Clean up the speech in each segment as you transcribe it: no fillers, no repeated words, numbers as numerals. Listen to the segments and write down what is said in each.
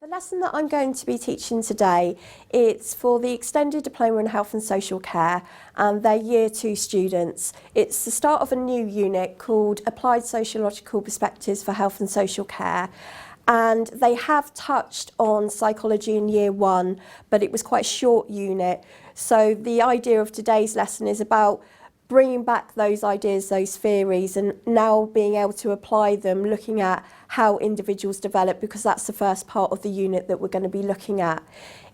The lesson that I'm going to be teaching today, it's for the Extended Diploma in Health and Social Care and their Year 2 students. It's the start of a new unit called Applied Sociological Perspectives for Health and Social Care. And they have touched on psychology in Year 1, but it was quite a short unit. So the idea of today's lesson is about bringing back those ideas, those theories, and now being able to apply them, looking at how individuals develop, because that's the first part of the unit that we're going to be looking at.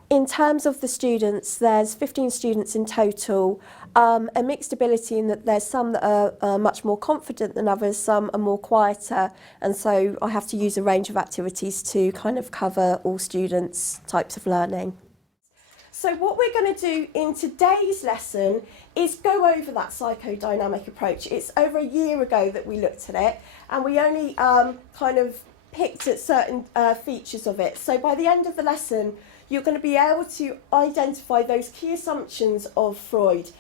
In terms of the students, there's 15 students in total, a mixed ability in that there's some that are much more confident than others, some are more quieter, and so I have to use a range of activities to kind of cover all students' types of learning. So what we're going to do in today's lesson is go over that psychodynamic approach. It's over a year ago that we looked at it, and we only kind of picked at certain features of it. So by the end of the lesson, you're going to be able to identify those key assumptions of Freud.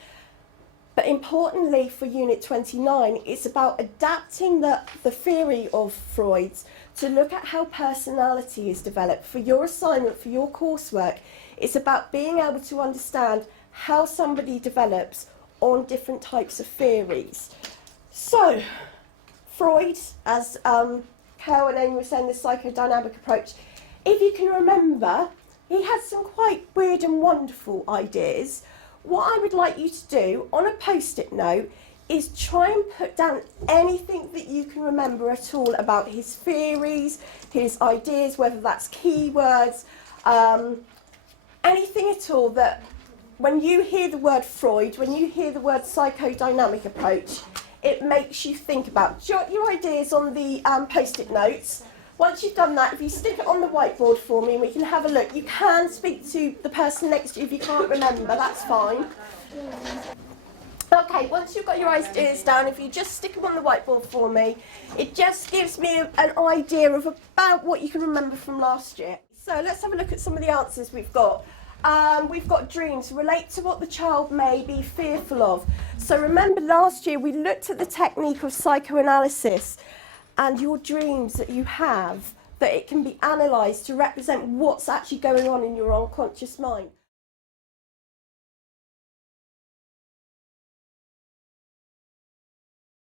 But importantly for Unit 29, it's about adapting the theory of Freud's to look at how personality is developed. For your assignment, for your coursework, it's about being able to understand how somebody develops on different types of theories. So, Freud, as Carol and Amy were saying, the psychodynamic approach, if you can remember, he had some quite weird and wonderful ideas. What I would like you to do on a post-it note is try and put down anything that you can remember at all about his theories, his ideas, whether that's keywords, anything at all that when you hear the word Freud, when you hear the word psychodynamic approach, it makes you think about. Jot your ideas on the post-it notes. Once you've done that, if you stick it on the whiteboard for me and we can have a look, you can speak to the person next to you if you can't remember, that's fine. Okay, once you've got your ideas down, if you just stick them on the whiteboard for me, it just gives me an idea of about what you can remember from last year. So let's have a look at some of the answers we've got. We've got dreams, relate to what the child may be fearful of. So remember last year we looked at the technique of psychoanalysis and your dreams that you have, that it can be analysed to represent what's actually going on in your unconscious mind.